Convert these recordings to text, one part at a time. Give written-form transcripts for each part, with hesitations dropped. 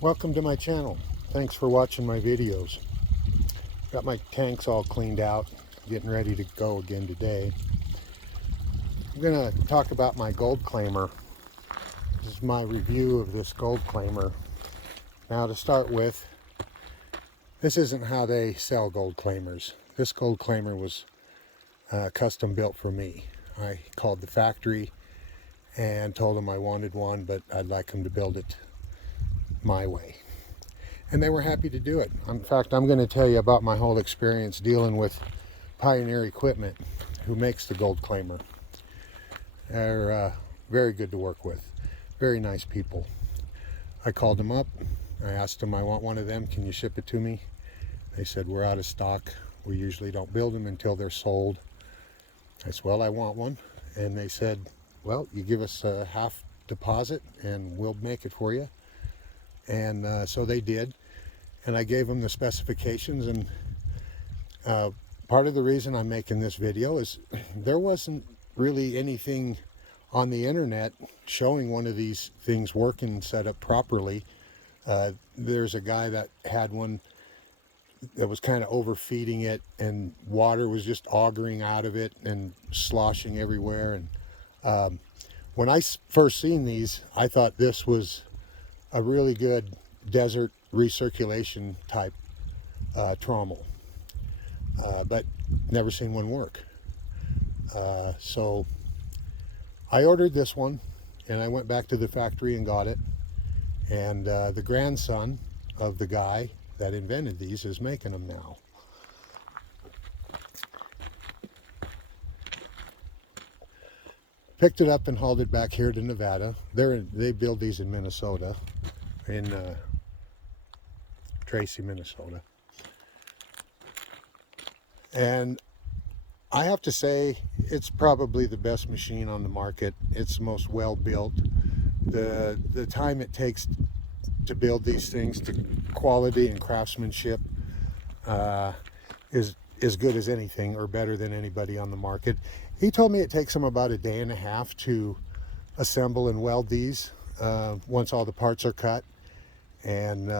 Welcome to my channel. Thanks for watching my videos. Got my tanks all cleaned out, getting ready to go again today. I'm going to talk about my gold claimer. This is my review of this gold claimer. Now to start with, this isn't how they sell gold claimers. This gold claimer was custom built for me. I called the factory and told them I wanted one, but I'd like them to build it my way. And they were happy to do it. In fact, I'm going to tell you about my whole experience dealing with Pioneer Equipment, who makes the gold claimer. They're very good to work with. Very nice people. I called them up. I asked them, I want one of them. Can you ship it to me? They said, we're out of stock. We usually don't build them until they're sold. I said, well, I want one. And they said, well, you give us a half deposit and we'll make it for you. And so they did, and I gave them the specifications. And part of the reason I'm making this video is there wasn't really anything on the internet showing one of these things working and set up properly. There's a guy that had one that was kind of overfeeding it, and water was just augering out of it and sloshing everywhere. And when I first seen these, I thought this was a really good desert recirculation type trommel, but never seen one work. So I ordered this one, and I went back to the factory and got it. And the grandson of the guy that invented these is making them now. Picked it up and hauled it back here to Nevada. They build these in Minnesota, in Tracy, Minnesota. And I have to say, it's probably the best machine on the market. It's the most well built. The time it takes to build these things to quality and craftsmanship is as good as anything, or better than anybody on the market. He told me it takes him about a day and a half to assemble and weld these once all the parts are cut and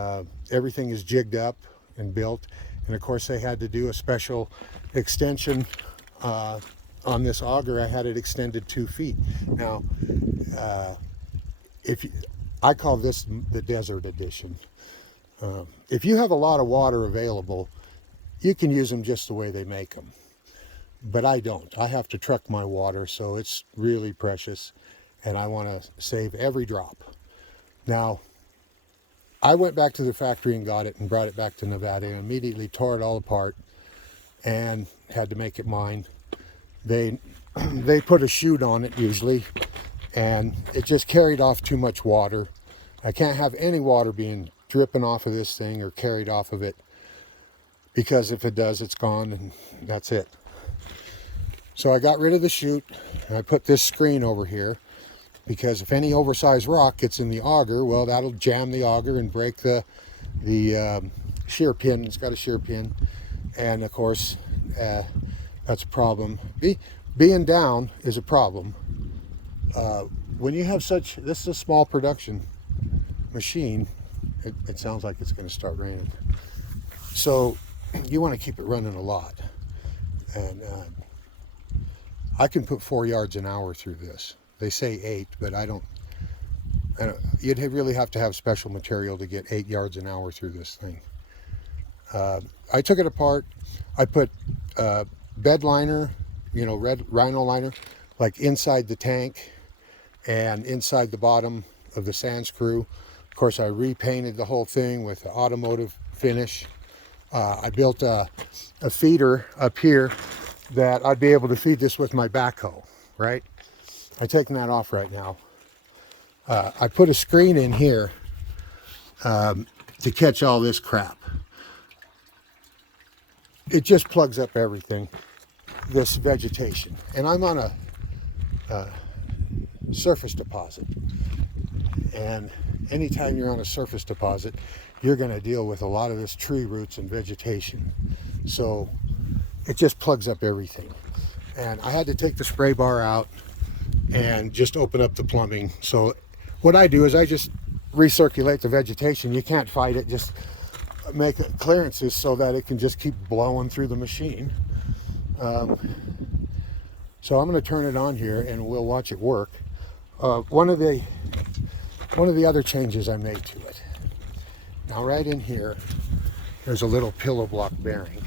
everything is jigged up and built. And of course they had to do a special extension on this auger. I had it extended 2 feet. Now I call this the desert edition. If you have a lot of water available, you can use them just the way they make them. But I don't. I have to truck my water, so it's really precious, and I want to save every drop. Now, I went back to the factory and got it and brought it back to Nevada and immediately tore it all apart and had to make it mine. They put a chute on it usually, and it just carried off too much water. I can't have any water being dripping off of this thing or carried off of it, because if it does, it's gone and that's it. So I got rid of the chute, and I put this screen over here, because if any oversized rock gets in the auger, well, that'll jam the auger and break the shear pin. It's got a shear pin, and of course that's a problem. Being down is a problem. When you have this is a small production machine. It sounds like it's going to start raining. So you want to keep it running a lot. And I can put 4 yards an hour through this. They say 8, but I don't. You'd really have to have special material to get 8 yards an hour through this thing. I took it apart. I put bed liner, red rhino liner, like inside the tank and inside the bottom of the sand screw. Of course, I repainted the whole thing with the automotive finish. I built a feeder up here that I'd be able to feed this with my backhoe, right? I'm taking that off right now. I put a screen in here to catch all this crap. It just plugs up everything, this vegetation. And I'm on a surface deposit. And anytime you're on a surface deposit, you're going to deal with a lot of this tree roots and vegetation. So it just plugs up everything. And I had to take the spray bar out and just open up the plumbing. So what I do is I just recirculate the vegetation. You can't fight it. Just make clearances so that it can just keep blowing through the machine. So I'm going to turn it on here and we'll watch it work. One of the other changes I made to it. Now right in here, there's a little pillow block bearing,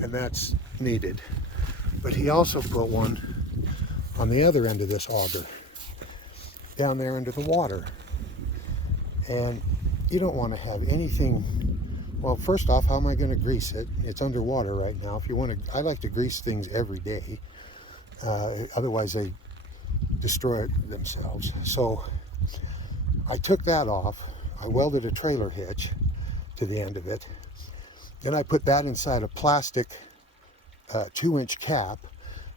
and that's needed. But he also put one on the other end of this auger, down there into the water. And you don't want to have anything. Well, first off, how am I going to grease it? It's underwater right now. If you want to, I like to grease things every day. Otherwise they destroy themselves. So I took that off. I welded a trailer hitch to the end of it. Then I put that inside a plastic 2-inch cap.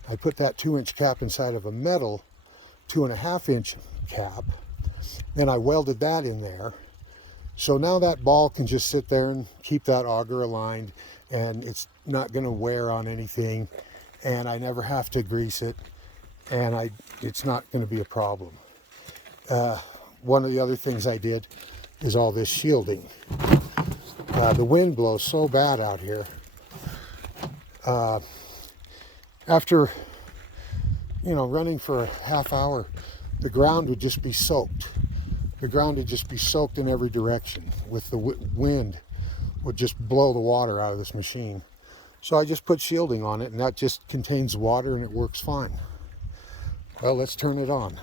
I put that 2-inch cap inside of a metal 2.5-inch cap. Then I welded that in there. So now that ball can just sit there and keep that auger aligned, and it's not going to wear on anything, and I never have to grease it, and it's not going to be a problem. One of the other things I did is all this shielding. The wind blows so bad out here. After running for a half hour, the ground would just be soaked. The ground would just be soaked in every direction. With the wind would just blow the water out of this machine. So I just put shielding on it, and that just contains water and it works fine. Well, let's turn it on.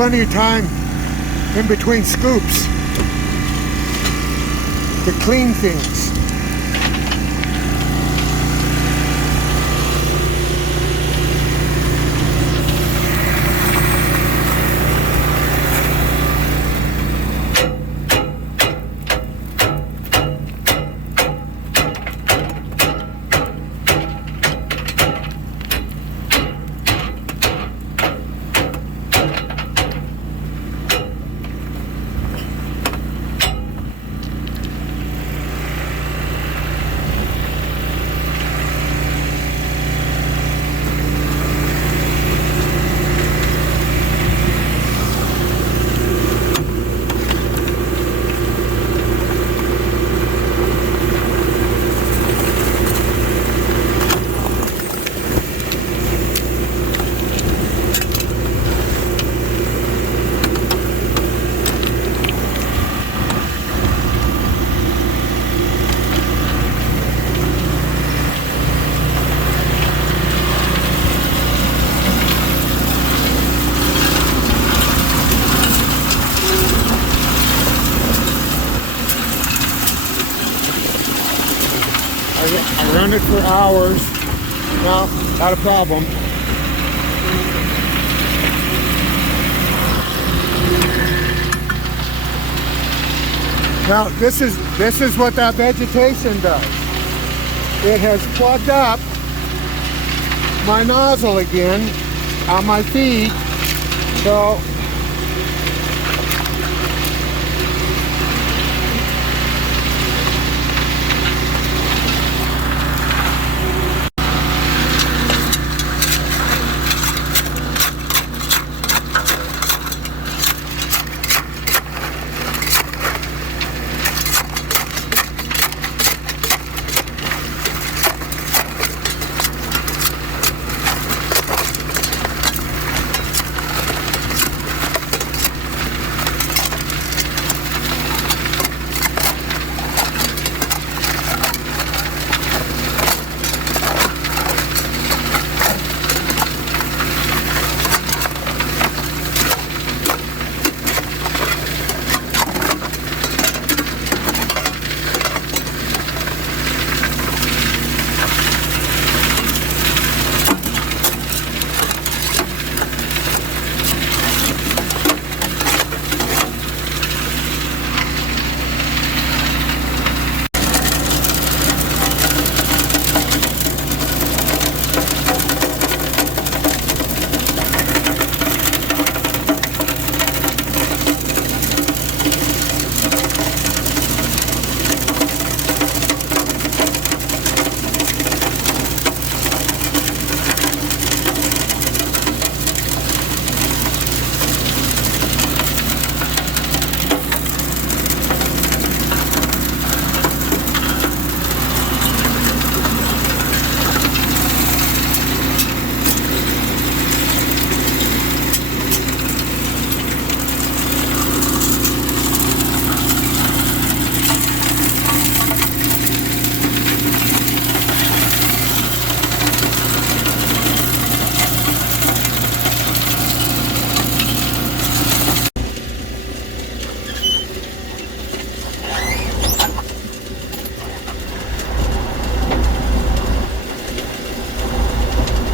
plenty of time in between scoops to clean things. I run it for hours. No, not a problem. Now this is what that vegetation does. It has plugged up my nozzle again on my feed, so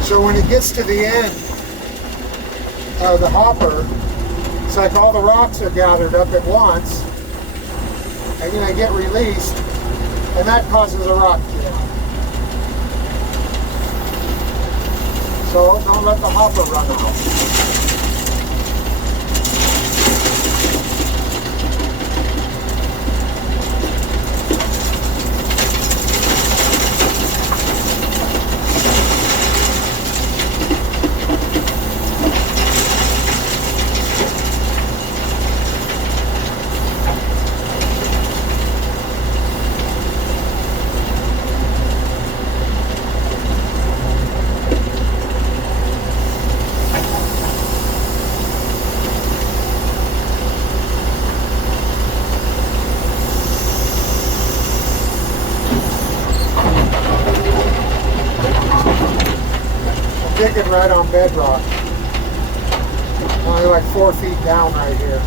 So when it gets to the end of the hopper, it's like all the rocks are gathered up at once, and then they get released, and that causes a rock jam. So don't let the hopper run out. Digging right on bedrock. Only like 4 feet down right here.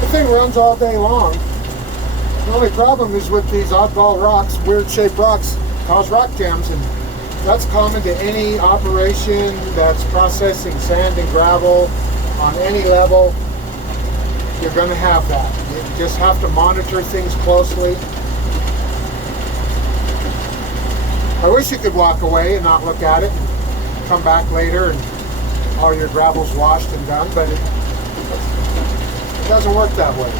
The thing runs all day long. The only problem is with these oddball rocks, weird shaped rocks, cause rock jams, and that's common to any operation that's processing sand and gravel on any level. You're going to have that. You just have to monitor things closely. I wish you could walk away and not look at it and come back later and all your gravel's washed and done, but it doesn't work that way.